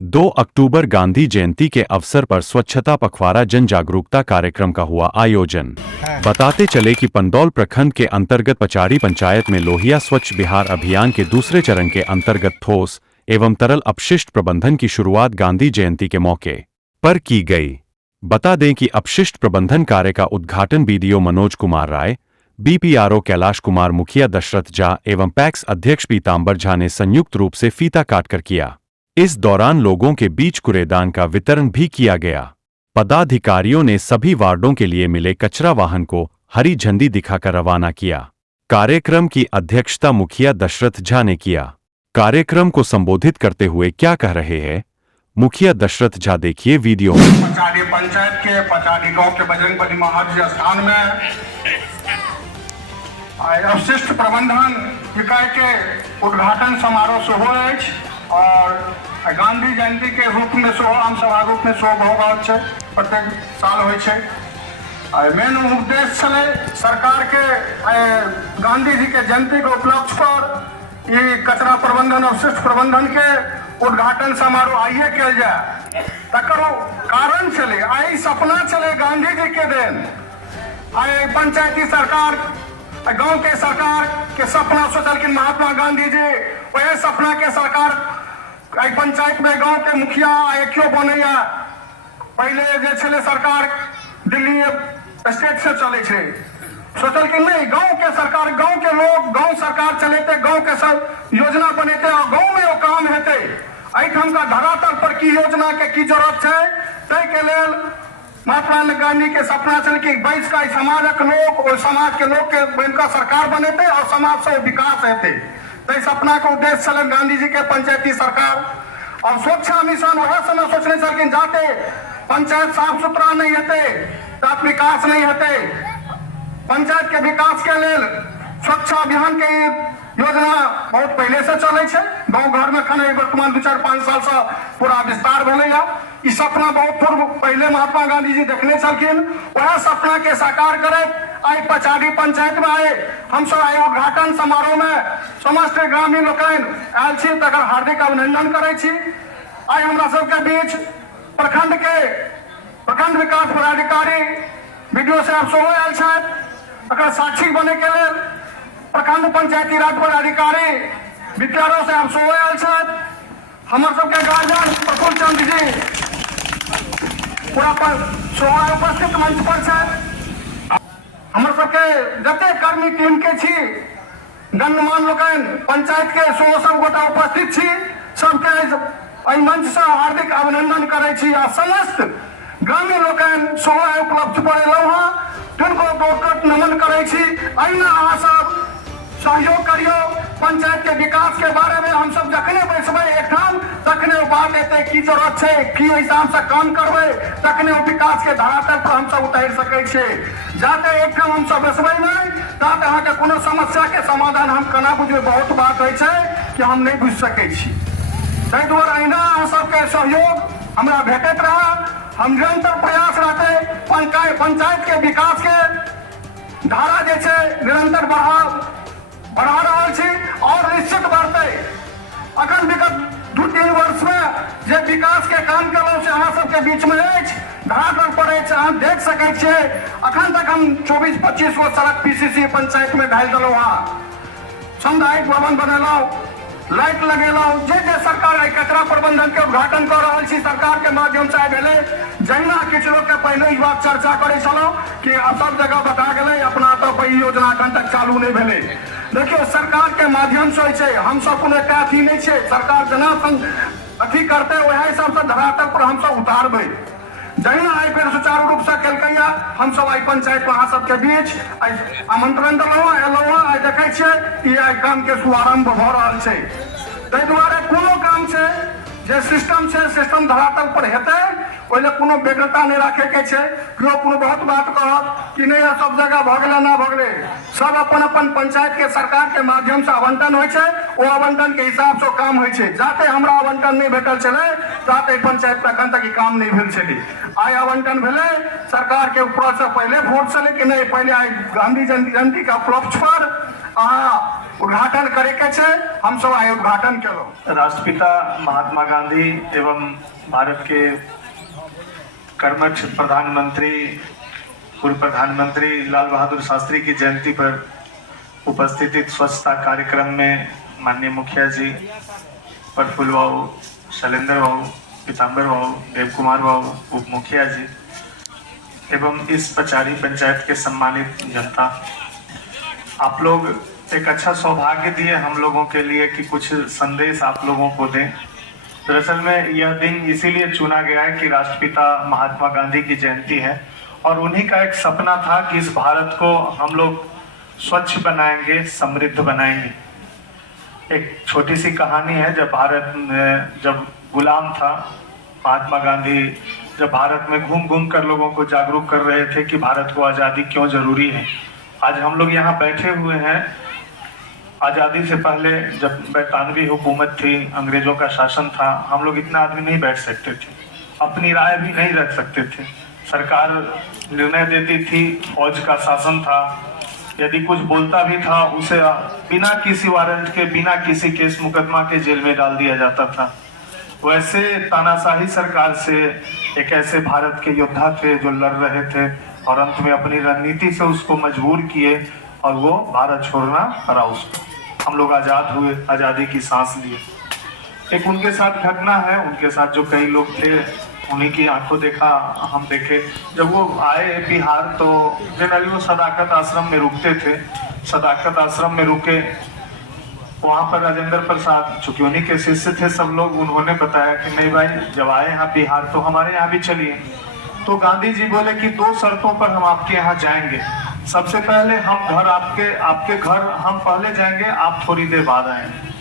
2 अक्टूबर गांधी जयंती के अवसर पर स्वच्छता पखवाड़ा जन जागरूकता कार्यक्रम का हुआ आयोजन। बताते चले कि पंडौल प्रखंड के अंतर्गत पचारी पंचायत में लोहिया स्वच्छ बिहार अभियान के दूसरे चरण के अंतर्गत ठोस एवं तरल अपशिष्ट प्रबंधन की शुरुआत गांधी जयंती के मौके पर की गई। बता दें कि अपशिष्ट प्रबंधन कार्य का उद्घाटन बीडीओ मनोज कुमार राय, बीपीआरओ कैलाश कुमार मुखिया दशरथ झा एवं पैक्स अध्यक्ष पीतांबर झा ने संयुक्त रूप से फीता काटकर किया। इस दौरान लोगों के बीच कूड़ेदान का वितरण भी किया गया। पदाधिकारियों ने सभी वार्डों के लिए मिले कचरा वाहन को हरी झंडी दिखाकर रवाना किया। कार्यक्रम की अध्यक्षता मुखिया दशरथ झा ने किया। कार्यक्रम को संबोधित करते हुए क्या कह रहे हैं मुखिया दशरथ झा, देखिए वीडियो में। पचारी पंचायत के पचारी गांव के बजरंगबली महाराज स्थान में अवशिष्ट प्रबंधन इकाई के उद्घाटन समारोह सेहो अछि और गांधी जयंती के रूप में सेहो आम सभा रूप में सेहो भऽ रहल छै, प्रत्येक साल होइ छै। मेन उद्देश्य छलै सरकार के गांधी जी के जयंती के उपलक्ष्य पर ई कचरा प्रबंधन अवशिष्ट प्रबंधन के उद्घाटन समारोह आइए कल जाए। तकर कारण चले आई सपना चले गांधी जी के दिन आई पंचायती सरकार गांव के सरकार के सपना सोचलखिन महात्मा गांधी जी। वह सपना के सरकार आई पंचायत में गांव के मुखिया क्यों बनैया। पहले जे छले सरकार दिल्ली स्टेट से चले छे, सोचलखिन नहीं गांव के सरकार, गांव के लोग, गांव सरकार चलेते, गांव के सब योजना बनेते और गांव में वो काम हेते। एहिठाम का धरातल पर की योजना के की जरूरत है तय के लेल महात्मा गांधी के सपना चल कि बैस का समाजक लोग और समाज के लोग के बनकर सरकार बनेते और समाज से विकास हेते। तय सपना का उद्देश्य चल गांधी जी के पंचायती सरकार और स्वच्छ मिशन वह समय सोचने चलखिन जाते पंचायत साफ सुथरा नहीं हेते तात विकास नहीं हेते। पंचायत के विकास के लेल स्वच्छ अभियान के योजना बहुत पहले से चले छे। गांव घर में खने वर्तमान 2-4-5 साल से पूरा विस्तार भेलैया। ई सपना बहुत पूर्व पहले महात्मा गांधी जी देखने छलखिन। वह सपना के साकार करे आई पचारी पंचायत में आए हम सब आई उद्घाटन समारोह में समस्त ग्रामीण लोकनि आयल छी, तकर हार्दिक अभिनंदन करे छी। आई हमरा सबके बीच प्रखंड विकास पदाधिकारी बीडीओ साहब सेहो आयल छथि। तकर साक्षी बने के लिए प्रखंड पंचायती राज पदाधिकारी बीपीआरओ साहब सेहो आयल छथि। हमर सबके गार्जियन प्रफुल्ल चंद्र जी पूरा सेहो उपस्थित मंच पर छथि। हमर सबके जते कर्मी टीम के छी गणमान्य लोकनि पंचायत के सेहो सब गोटा उपस्थित छी। सबके एहि मंच से हार्दिक अभिनंदन करे छी आ समस्त ग्रामीण लोकनि सेहो उपलब्ध पर एलहुँ हँ तिनको बहुत नमन करे छी। अहिना अहाँ सब सहयोग करियो। पंचायत के विकास के बारे में हम सब जखने बैसबै एकठाम तखने बात एते की जरूरत है की हिसाब से काम करबै तखने विकास के धरातल पर हम सब उतार सकै छी। जाते एकठाम हम सब बैसबै नहीं ताते अहाँ के कोनो समस्या के समाधान हम केना बुझबै बहुत बात होइ छै कि हम नहीं बुझ सकै छी। ताहि दुआरे अहिना अहाँ सबके सहयोग हमरा भेटैत रहा। हम निरंतर प्रयास रहते पंचायत के विकास के धारा जे छै निरंतर बढ़ा रहल छी और निश्चित बढ़ते। अखन विगत 2-3 वर्ष में जे विकास के काम केलहुँ से अहाँ सबके बीच में अछि, धरातल पर अछि, अहाँ देख सकै छियै। अखन तक हम 24-25 गो सड़क पीसीसी पंचायत में ढालि देलहुँ हँ, सामुदायिक भवन बनेलहुँ, लाइट लगेलहुँ। जे सरकार कचरा प्रबंधन के उद्घाटन कर रहल छी सरकार के माध्यम से भेले। जहिना किछु लोग के पहले ई बात चर्चा करे छलहुँ कि अब सब जगह बता गेलै अपना तब ई योजना अखन तक चालू नहीं भेले। देखियो सरकार के माध्यम से छै, हम सब कोनो एकटा अथी नहीं छै। सरकार जना अथी करते वह हिसाब से धरातल पर हम सब उतारबै। जहिना आई फिर सुचारू रूप से केलकैया हम सब आई पंचायत अहाँ सबके बीच आमंत्रण देलहुँ एलहुँ। आई देखै छियै ई आई काम के शुभारंभ भऽ रहल छै। ताहि दुआरे कोनो काम छै जे सिस्टम छै सिस्टम धरातल पर हेतै ओहिमे कोनो व्यग्रता नहीं रखे के छै। केओ कोनो बहुत बात कहत कि नहीं सब जगह भऽ गेलै ना भऽ गेलै, सब अपन अपन पंचायत के सरकार के माध्यम से आवंटन होइ छै, ओ आवंटन के हिसाब से काम होइ छै। जाते हमरा आवंटन नहीं भेटल छलै ताते पंचायत में अखन तक ई काम नहीं भेल छलै। आई आवंटन भेलै सरकार के ऊपर से पहले वोट छलै कि नहीं पहले आई गांधी जयंती के उपलक्ष्य पर अहाँ उद्घाटन करे के छे, हम सब आए उद्घाटन करो। राष्ट्रपिता महात्मा गांधी एवं भारत के कर्मठ प्रधानमंत्री पूर्व प्रधानमंत्री लाल बहादुर शास्त्री की जयंती पर उपस्थित स्वच्छता कार्यक्रम में माननीय मुखिया जी, प्रफुल्ल बाबू, शैलेंद्र बाबू, पीताम्बर बाबू, देव कुमार बाबू, उप मुखिया जी एवं इस पचारी पंचायत के सम्मानित जनता, आप लोग एक अच्छा सौभाग्य दिए हम लोगों के लिए कि कुछ संदेश आप लोगों को दें। दरअसल में यह दिन इसीलिए चुना गया है कि राष्ट्रपिता महात्मा गांधी की जयंती है और उन्हीं का एक सपना था कि इस भारत को हम लोग स्वच्छ बनाएंगे, समृद्ध बनाएंगे। एक छोटी सी कहानी है, जब भारत जब गुलाम था, महात्मा गांधी जब भारत में घूम घूम कर लोगों को जागरूक कर रहे थे कि भारत को आज़ादी क्यों जरूरी है। आज हम लोग यहाँ बैठे हुए हैं, आज़ादी से पहले जब 92 हुकूमत थी, अंग्रेजों का शासन था, हम लोग इतना आदमी नहीं बैठ सकते थे, अपनी राय भी नहीं रख सकते थे, सरकार निर्णय देती थी, फौज का शासन था, यदि कुछ बोलता भी था उसे बिना किसी वारंट के, बिना किसी केस मुकदमा के जेल में डाल दिया जाता था। वैसे तानाशाही सरकार से एक ऐसे भारत के योद्धा थे जो लड़ रहे थे और अंत में अपनी रणनीति से उसको मजबूर किए और वो भारत छोड़ना पड़ा उसको। हम लोग आज़ाद हुए, आज़ादी की सांस लिए। एक उनके साथ घटना है, उनके साथ जो कई लोग थे उन्हीं की आंखों देखा हम देखे। जब वो आए बिहार तो जनरली वो सदाकत आश्रम में रुकते थे। सदाकत आश्रम में रुके, वहाँ पर राजेंद्र प्रसाद चूंकि उन्हीं के शिष्य थे सब लोग, उन्होंने बताया कि नहीं भाई जब आए यहाँ बिहार तो हमारे यहाँ भी चलिए। तो गांधी जी बोले कि 2 शर्तों पर हम आपके यहाँ जाएंगे। सबसे पहले हम घर आपके घर हम पहले जाएंगे, आप थोड़ी देर बाद आएंगे।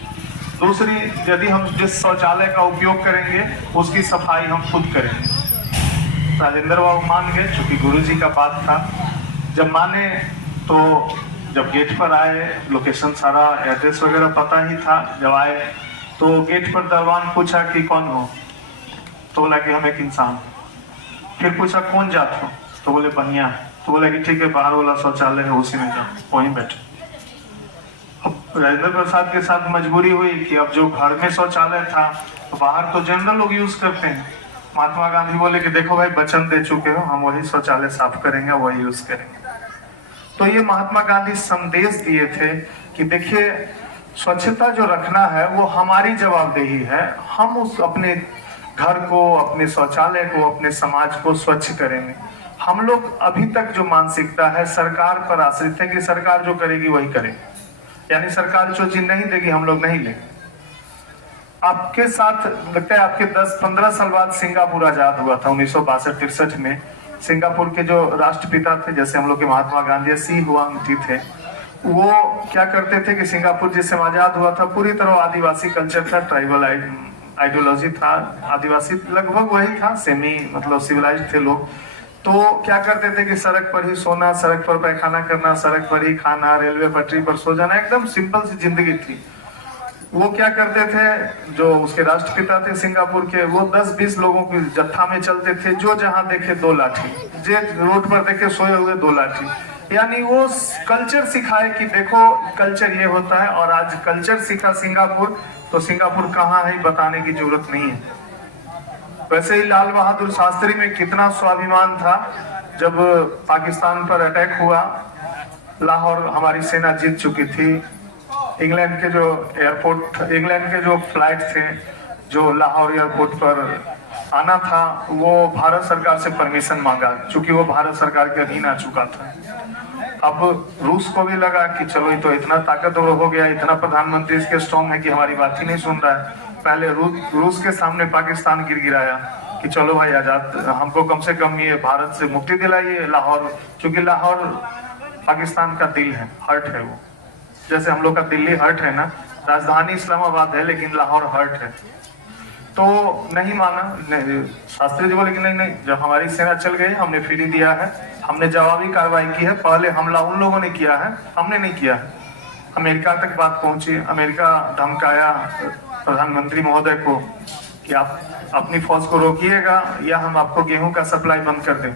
दूसरी, यदि हम जिस शौचालय का उपयोग करेंगे उसकी सफाई हम खुद करेंगे। राजेंद्र बाबू मान गए, चूंकि गुरुजी का बात था। जब माने तो जब गेट पर आए, लोकेशन सारा एड्रेस वगैरह पता ही था। जब आए तो गेट पर दरबान पूछा कि कौन हो, तो बोला कि हम एक इंसान हूँ। फिर पूछा कौन जात हो, तो बोले बनिया। तो बोला कि ठीक है, बाहर वाला शौचालय है उसी में जाओ, वहीं बैठो। अब राजेंद्र प्रसाद के साथ मजबूरी हुई कि अब जो घर में शौचालय था तो बाहर तो जनरल लोग यूज करते हैं। महात्मा गांधी बोले कि देखो भाई वचन दे चुके हो, हम वही शौचालय साफ करेंगे, वही यूज करेंगे। तो ये महात्मा गांधी संदेश दिए थे कि देखिए स्वच्छता जो रखना है वो हमारी जवाबदेही है। हम उस अपने घर को, अपने शौचालय को, अपने समाज को स्वच्छ करेंगे। हम लोग अभी तक जो मानसिकता है सरकार पर आश्रित है कि सरकार जो करेगी वही करेगी, यानी सरकार जो चीज नहीं देगी हम लोग नहीं लेंगे। आपके साथ लगता है आपके 10-15 साल बाद सिंगापुर आजाद हुआ था 1962-63 में। सिंगापुर के जो राष्ट्रपिता थे, जैसे हम लोग के महात्मा गांधी सी हुआंग थे, वो क्या करते थे कि सिंगापुर जिस समय आजाद हुआ था पूरी तरह आदिवासी कल्चर था, ट्राइबल आइडियोलॉजी था, आदिवासी लगभग वही था, सेमी मतलब सिविलाइज्ड थे लोग। तो क्या करते थे कि सड़क पर ही सोना, सड़क पर पैखाना करना, सड़क पर ही खाना, रेलवे पटरी पर सो जाना, एकदम सिंपल सी जिंदगी थी। वो क्या करते थे, जो उसके राष्ट्रपिता थे सिंगापुर के, वो 10-20 लोगों के जत्था में चलते थे, जो जहां देखे 2 लाठी, जे रोड पर देखे सोए हुए 2 लाठी। यानी वो कल्चर सिखाए कि देखो कल्चर ये होता है। और आज कल्चर सीखा सिंगापुर, तो सिंगापुर कहाँ है बताने की जरूरत नहीं है। वैसे ही लाल बहादुर शास्त्री में कितना स्वाभिमान था। जब पाकिस्तान पर अटैक हुआ, लाहौर हमारी सेना जीत चुकी थी। इंग्लैंड के जो फ्लाइट थे जो लाहौर एयरपोर्ट पर आना था, वो भारत सरकार से परमिशन मांगा, क्योंकि वो भारत सरकार के अधीन आ चुका था। अब रूस को भी लगा कि चलो ये तो इतना ताकतवर हो गया, इतना प्रधानमंत्री इसके स्ट्रॉन्ग है कि हमारी बात ही नहीं सुन रहा है। पहले रूस के सामने पाकिस्तान गिराया कि चलो भाई आजाद, हमको कम से कम ये भारत से मुक्ति दिलाइए। लाहौर, क्योंकि लाहौर पाकिस्तान का दिल है, हार्ट है वो। जैसे हम लोग का दिल्ली हार्ट है ना, राजधानी इस्लामाबाद है लेकिन लाहौर हार्ट है। तो नहीं माना शास्त्री जी बोले कि नहीं, जब हमारी सेना चल गई हमने फ्री दिया है, हमने जवाबी कार्रवाई की है। पहले हमला उन लोगों ने किया है, हमने नहीं किया है। अमेरिका तक बात पहुंची, अमेरिका धमकाया प्रधानमंत्री महोदय को कि आप अपनी फौज को रोकिएगा या हम आपको गेहूं का सप्लाई बंद कर दें।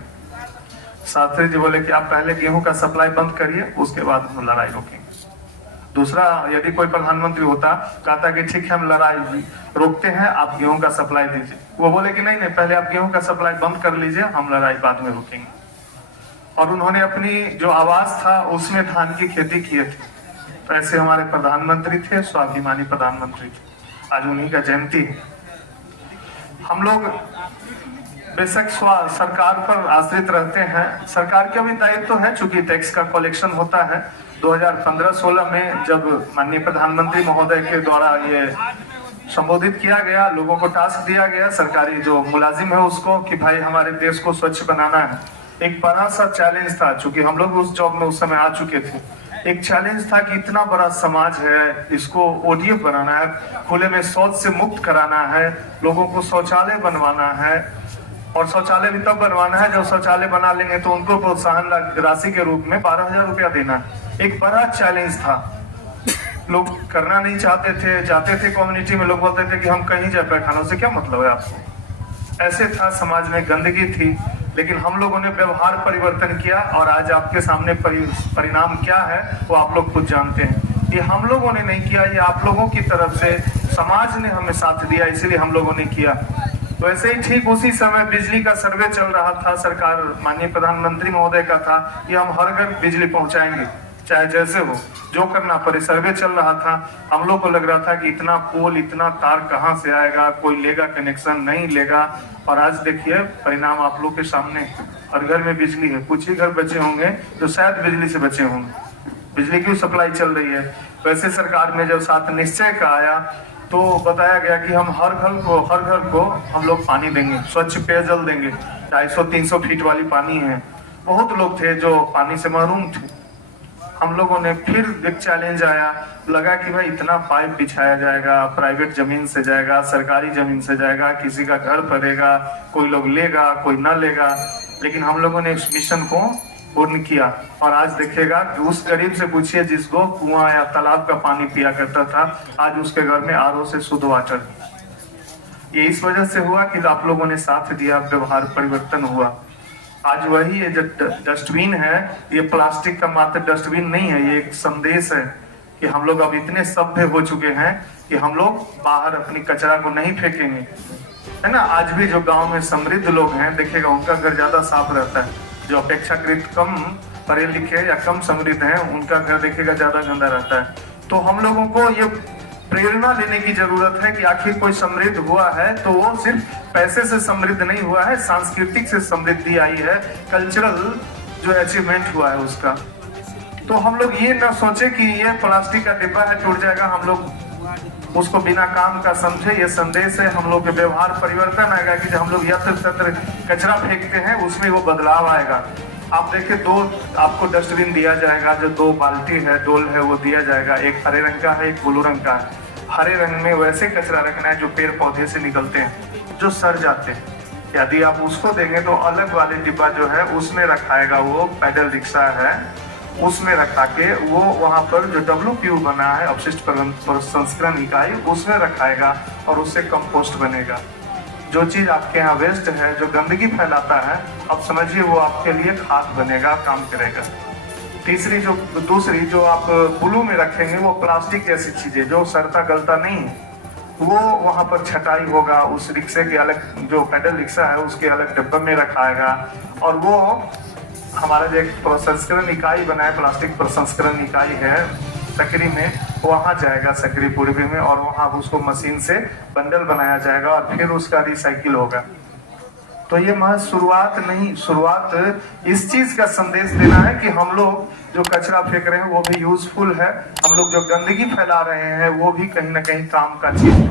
शास्त्री जी बोले कि आप पहले गेहूं का सप्लाई बंद करिए, उसके बाद हम लड़ाई रोकेंगे। दूसरा, यदि कोई प्रधानमंत्री होता, कहता कि ठीक है हम लड़ाई रोकते हैं, आप गेहूं का सप्लाई दीजिए। वो बोले कि नहीं, पहले आप गेहूं का सप्लाई बंद कर लीजिए, हम लड़ाई बाद में रोकेंगे। और उन्होंने अपनी जो आवाज था उसमें धान की खेती किए थे। तो ऐसे हमारे प्रधानमंत्री थे, स्वाभिमानी प्रधानमंत्री थे। आज उन्हीं का जयंती है। हम लोग बेशक सरकार पर आश्रित रहते हैं। सरकार का भी दायित्व तो है, चूंकि टैक्स का कलेक्शन होता है। 2015-16 में जब माननीय प्रधानमंत्री महोदय के द्वारा ये संबोधित किया गया, लोगों को टास्क दिया गया, सरकारी जो मुलाजिम है उसको, कि भाई हमारे देश को स्वच्छ बनाना है। एक बड़ा सा चैलेंज था, चूंकि हम लोग उस जॉब में उस समय आ चुके थे। एक चैलेंज था कि इतना बड़ा समाज है, इसको ओडीएफ बनाना है, खुले में शौच से मुक्त कराना है, लोगों को शौचालय बनवाना है। और शौचालय भी तब बनवाना है जब शौचालय बना लेंगे तो उनको प्रोत्साहन राशि के रूप में 12,000 रुपया देना है। एक बड़ा चैलेंज था, लोग करना नहीं चाहते थे। जाते थे कम्युनिटी में, लोग बोलते थे कि हम कहीं जाए पैखानों से क्या मतलब है आपको। ऐसे था, समाज में गंदगी थी। लेकिन हम लोगों ने व्यवहार परिवर्तन किया और आज आपके सामने परिणाम क्या है वो आप लोग खुद जानते हैं। ये हम लोगों ने नहीं किया, ये आप लोगों की तरफ से समाज ने हमें साथ दिया, इसलिए हम लोगों ने किया। तो ऐसे ही ठीक उसी समय बिजली का सर्वे चल रहा था, सरकार माननीय प्रधानमंत्री महोदय का था कि हम हर घर बिजली पहुंचाएंगे, चाहे जैसे हो, जो करना पड़े। सर्वे चल रहा था, हम लोग को लग रहा था कि इतना पोल, इतना तार कहाँ से आएगा, कोई लेगा कनेक्शन, नहीं लेगा। और आज देखिए परिणाम आप लोग के सामने, हर घर में बिजली है। कुछ ही घर बचे होंगे जो शायद बिजली से बचे होंगे। बिजली की सप्लाई चल रही है। वैसे सरकार में जब साथ निश्चय का आया तो बताया गया कि हम हर घर को हम लोग पानी देंगे, स्वच्छ पेयजल देंगे। 250-300 फीट वाली पानी है। बहुत लोग थे जो पानी से महरूम थे। हम लोगों ने फिर एक चैलेंज आया, लगा कि भाई इतना पाइप बिछाया जाएगा, प्राइवेट जमीन से जाएगा, सरकारी जमीन से जाएगा, किसी का घर पड़ेगा, कोई लोग लेगा, कोई ना लेगा। लेकिन हम लोगों ने इस मिशन को पूर्ण किया। और आज देखिएगा कि उस गरीब से पूछिए जिसको कुआं या तालाब का पानी पिया करता था, आज उसके घर में आरओ से शुद्ध वाटर। ये इस वजह से हुआ कि आप लोगों ने साथ दिया, व्यवहार परिवर्तन हुआ। आज वही ये जो डस्टबिन है, ये प्लास्टिक का मात्र डस्टबिन नहीं है, ये एक संदेश है कि हम लोग अब इतने सभ्य हो चुके हैं कि हम लोग बाहर अपनी कचरा को नहीं फेंकेंगे, है ना। आज भी जो गांव में समृद्ध लोग हैं, देखिएगा उनका घर ज्यादा साफ रहता है। जो अपेक्षाकृत कम पढ़े लिखे या कम समृद्ध हैं, उनका घर देखिएगा ज्यादा गंदा रहता है। तो हम लोगों को ये प्रेरणा लेने की जरूरत है कि आखिर कोई समृद्ध हुआ है तो वो सिर्फ पैसे से समृद्ध नहीं हुआ है, सांस्कृतिक से समृद्धि आई है, कल्चरल जो अचीवमेंट हुआ है उसका। तो हम लोग ये ना सोचे कि ये प्लास्टिक का डिब्बा है, टूट जाएगा, हम लोग उसको बिना काम का समझे। ये संदेश है, हम लोग के व्यवहार परिवर्तन आएगा कि जब हम लोग यत्र तत्र कचरा फेंकते हैं उसमें वो बदलाव आएगा। आप देखिए, 2 आपको डस्टबिन दिया जाएगा, जो 2 बाल्टी है, डोल है, वो दिया जाएगा। एक हरे रंग का है, एक ब्लू रंग का है। हरे रंग में वैसे कचरा रखना है जो पेड़ पौधे से निकलते हैं, जो सड़ जाते हैं। यदि आप उसको देंगे तो अलग वाले डिब्बा जो है उसमें रखाएगा, वो पैदल रिक्शा है उसमें रखा के वो वहां पर जो WPU बना है, अपशिष्ट प्रसंस्करण इकाई, उसमें रखाएगा और उससे कंपोस्ट बनेगा। जो चीज आपके यहाँ वेस्ट है, जो गंदगी फैलाता है, अब समझिए वो आपके लिए खाद बनेगा, काम करेगा। दूसरी जो आप ब्लू में रखेंगे, वो प्लास्टिक जैसी चीजें जो सड़ता गलता नहीं है, वो वहां पर छटाई होगा। उस रिक्शे के अलग, जो पैदल रिक्शा है उसके अलग डब्बे में रखाएगा। और वो हमारा जो एक प्रसंस्करण इकाई बना है, प्लास्टिक प्रसंस्करण इकाई है सकरी में, वहां जाएगा, सकरी पूर्वी में, और वहां उसको मशीन से बंडल बनाया जाएगा और फिर उसका रिसाइकिल होगा। तो ये महज शुरुआत नहीं, शुरुआत इस चीज का संदेश देना है कि हम लोग जो कचरा फेंक रहे हैं वो भी यूजफुल है, हम लोग जो गंदगी फैला रहे हैं वो भी कहीं ना कहीं काम का चीज है।